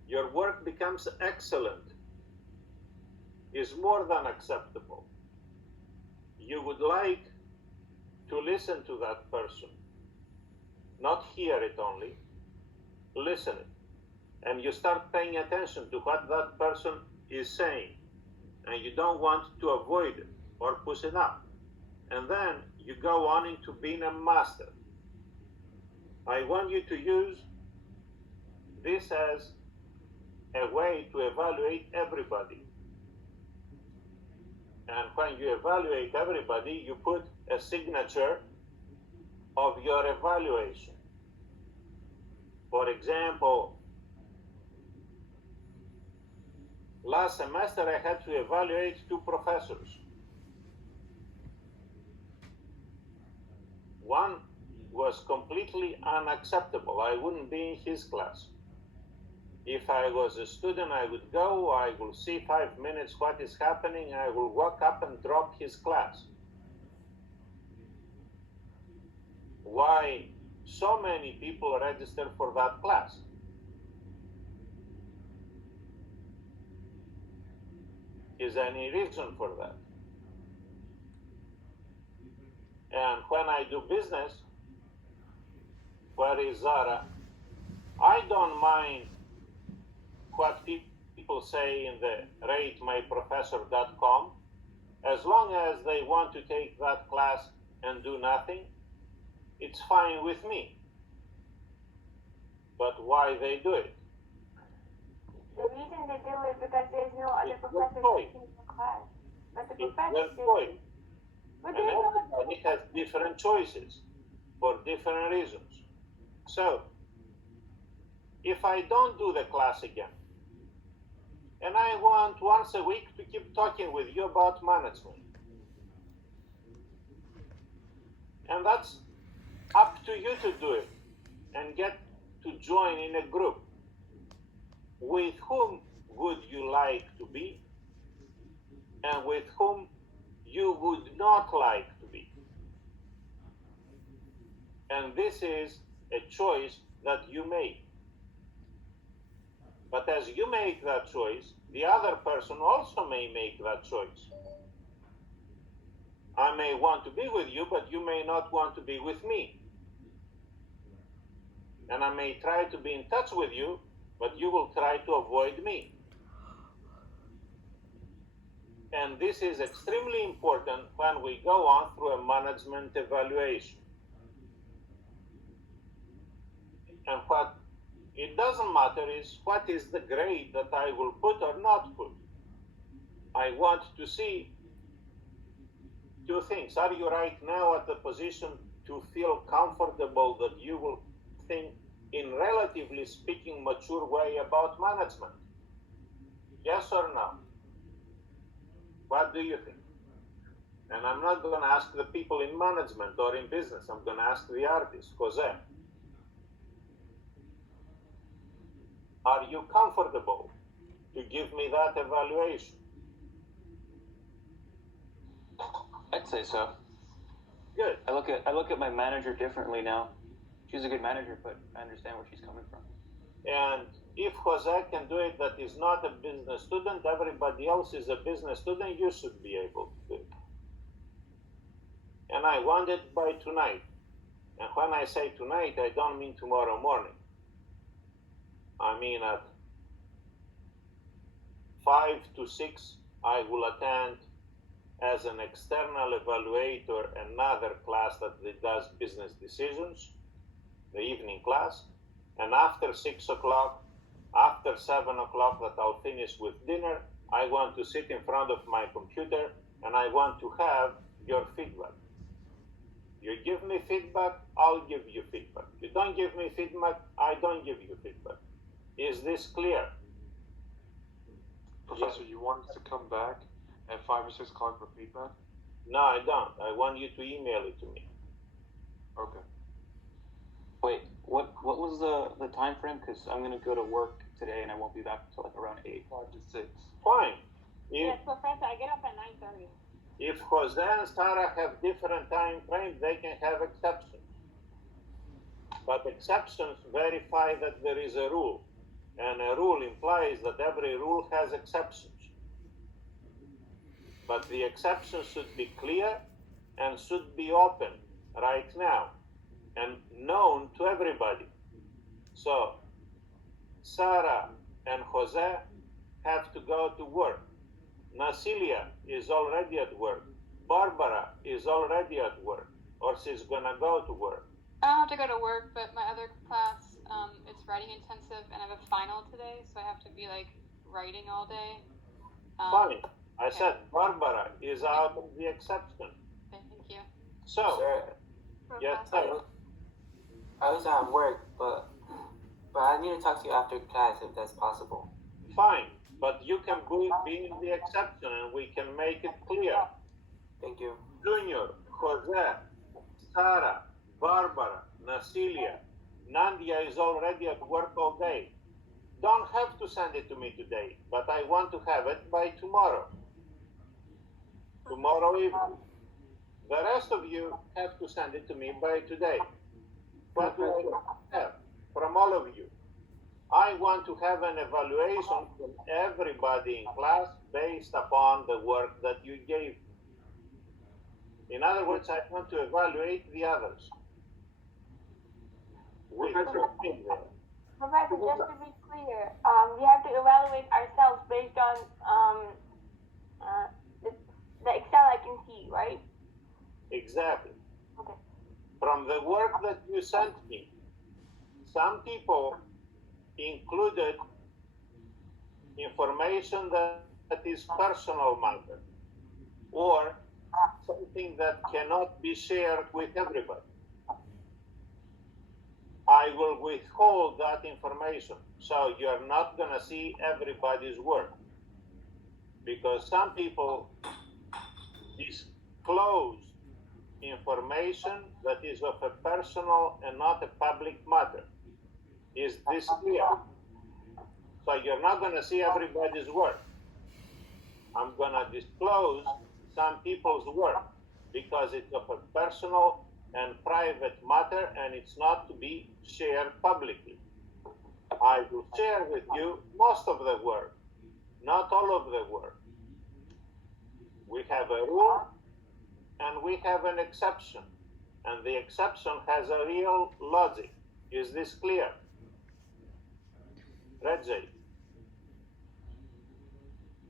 Your work becomes excellent, is more than acceptable. You would like to listen to that person, not hear it only, listen it. And you start paying attention to what that person is saying, and you don't want to avoid it or push it up. And then you go on into being a master. I want you to use this as a way to evaluate everybody. And when you evaluate everybody, you put a signature of your evaluation. For example, last semester I had to evaluate 2 professors. One was completely unacceptable. I wouldn't be in his class. If I was a student, I would go, I will see 5 minutes what is happening, I will walk up and drop his class. Why so many people register for that class? Is there any reason for that? And when I do business, where is Zara? I don't mind what people say in the ratemyprofessor.com, as long as they want to take that class and do nothing, it's fine with me. But why they do it? The reason they do it because there's no other professor teaching the class. But the professor point. But And everybody has different choices for different reasons. So, if I don't do the class again, and I want once a week to keep talking with you about management, and that's up to you to do it and get to join in a group. With whom would you like to be, and with whom you would not like to be? And this is a choice that you make. But as you make that choice, the other person also may make that choice. I may want to be with you, but you may not want to be with me. And I may try to be in touch with you, but you will try to avoid me. And this is extremely important when we go on through a management evaluation. And what it doesn't matter is what is the grade that I will put or not put. I want to see 2 things. Are you right now at the position to feel comfortable that you will think in relatively speaking mature way about management? Yes or no? What do you think? And I'm not going to ask the people in management or in business. I'm going to ask the artist, Jose. Are you comfortable to give me that evaluation? I'd say so. Good. I look at my manager differently now. She's a good manager, but I understand where she's coming from. And if Jose can do it that is not a business student, everybody else is a business student, you should be able to do it. And I want it by tonight. And when I say tonight, I don't mean tomorrow morning. I mean at 5 to 6, I will attend as an external evaluator another class that does business decisions, the evening class. And after 6 o'clock, after 7 o'clock that I'll finish with dinner, I want to sit in front of my computer and I want to have your feedback. You give me feedback, I'll give you feedback. You don't give me feedback, I don't give you feedback. Is this clear? Professor, you want us to come back at 5 or 6 o'clock for feedback? No, I don't. I want you to email it to me. Okay. Wait, what was the time frame? Because I'm gonna go to work today and I won't be back until like around 8. 5 to 6. Fine. Yes, Professor, I get up at 9:30. If Jose and Sarah have different time frames, they can have exceptions. but exceptions verify that there is a rule, and a rule implies that every rule has exceptions. But the exceptions should be clear and should be open right now and known to everybody. So Sarah and Jose have to go to work. Nasilia is already at work. Barbara is already at work, or she's gonna go to work. I don't have to go to work, but my other class, it's writing intensive, and I have a final today, so I have to be like writing all day. Fine. I said Barbara is out of the exception. Thank you. So, Sir, yes, sir. I was at work, but I need to talk to you after class if that's possible. Fine, but you can be in the exception and we can make it clear. Thank you. Junior, Jose, Sarah, Barbara, Nasilia, Nandia is already at work all day. Don't have to send it to me today, but I want to have it by tomorrow. Tomorrow evening. The rest of you have to send it to me by today. What do I have from all of you? I want to have an evaluation from everybody in class based upon the work that you gave. In other words, I want to evaluate the others. Professor, just to be clear, we have to evaluate ourselves based on the Excel I can see, right? Exactly. Okay. From the work that you sent me, some people included information that is personal matter or something that cannot be shared with everybody. I will withhold that information, so you're not gonna see everybody's work, because some people disclose information that is of a personal and not a public matter. Is this clear? So you're not gonna see everybody's work. I'm gonna disclose some people's work because it's of a personal and private matter and it's not to be shared publicly. I will share with you most of the work, not all of the work. We have a rule and we have an exception, and the exception has a real logic. Is this clear? Reggie.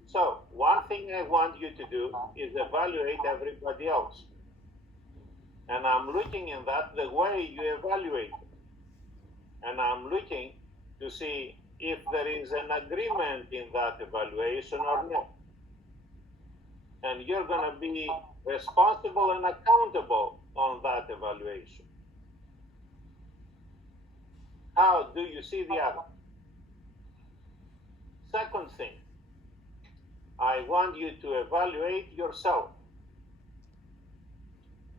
So, one thing I want you to do is evaluate everybody else. And I'm looking in that the way you evaluate it. And I'm looking to see if there is an agreement in that evaluation or not. And you're going to be responsible and accountable on that evaluation. How do you see the other? Second thing, I want you to evaluate yourself.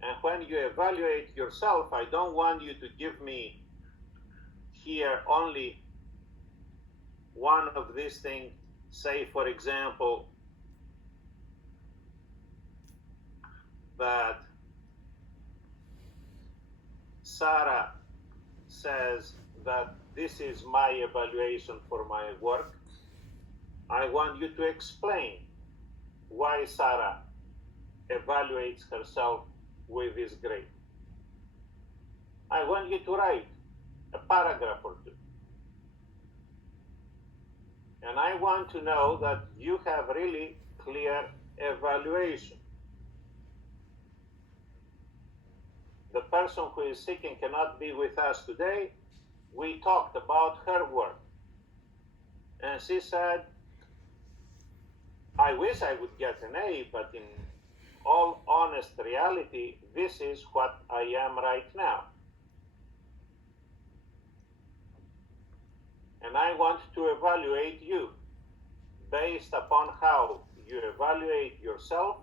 And when you evaluate yourself, I don't want you to give me here only one of these things. Say, for example, that Sarah says that this is my evaluation for my work. I want you to explain why Sarah evaluates herself with this grade. I want you to write a paragraph or two. And I want to know that you have really clear evaluation. The person who is sick and cannot be with us today, we talked about her work. And she said, I wish I would get an A, but in all honest reality, this is what I am right now. And I want to evaluate you based upon how you evaluate yourself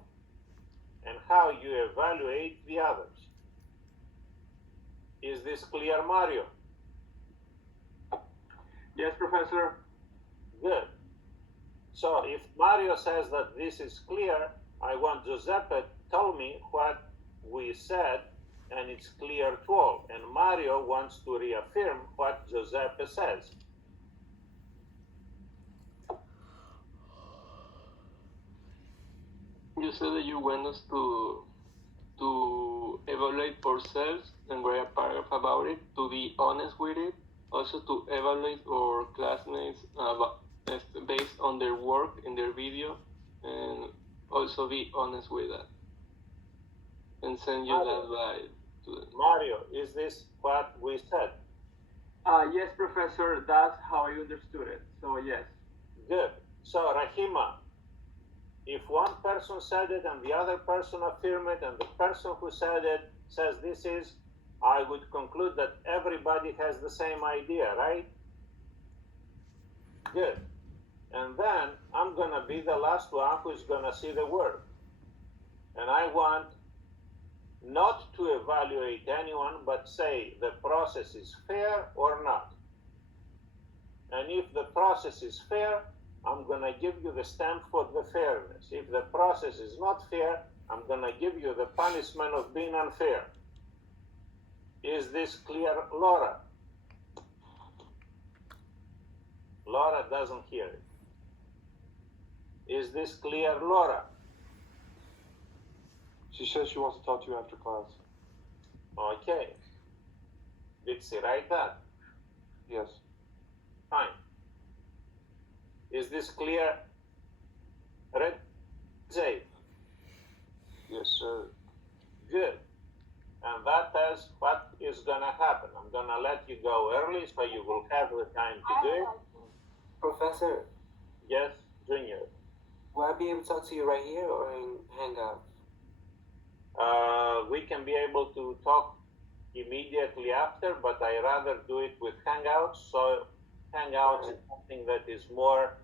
and how you evaluate the others. Is this clear, Mario? Yes, Professor. Good. So if Mario says that this is clear, I want Giuseppe to tell me what we said and it's clear to all. And Mario wants to reaffirm what Giuseppe says. You said that you want us to evaluate ourselves and write a paragraph about it, to be honest with it, also to evaluate our classmates based on their work in their video, and also be honest with that. And send you Mario, that by to them. Mario, is this what we said? Yes, Professor, that's how I understood it. So, yes. Good. So, Rahima, if one person said it and the other person affirmed it, and the person who said it says this is, I would conclude that everybody has the same idea, right? Good. And then I'm gonna be the last one who's gonna see the work. And I want not to evaluate anyone, but say the process is fair or not. And if the process is fair, I'm gonna give you the stamp for the fairness. If the process is not fair, I'm gonna give you the punishment of being unfair. Is this clear, Laura? Laura doesn't hear it. Is this clear, Laura? She says she wants to talk to you after class. Okay. Dixie, write that. Yes. Fine. Is this clear? Red Jay? Yes, sir. Good. And that is what is gonna happen. I'm gonna let you go early so you will have the time to do it. Professor, Yes, Junior. will I be able to talk to you right here or in Hangout? We can be able to talk immediately after, but I rather do it with Hangouts. So Hangouts is something that is more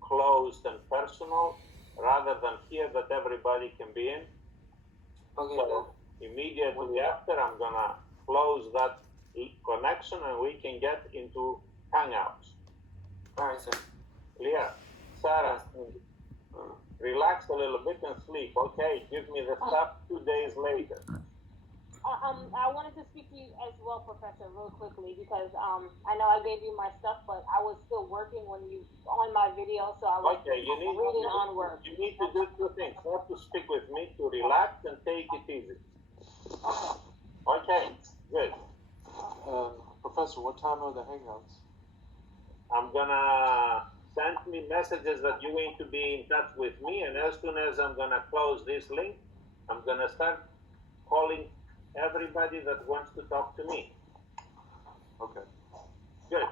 closed and personal, rather than here that everybody can be in. Okay. So immediately after, I'm gonna close that connection and we can get into Hangouts. All right, sir. Clear? Sarah, relax a little bit and sleep. Okay, give me the stuff 2 days later. I wanted to speak to you as well, Professor, real quickly, because I know I gave you my stuff, but I was still working when you on my video, so I was reading on work. You need to do two things. You have to speak with me to relax and take it easy. Okay, good. Professor, what time are the hangouts? I'm gonna send me messages that you're going to be in touch with me, and as soon as I'm gonna close this link, I'm gonna start calling everybody that wants to talk to me. Okay. Good.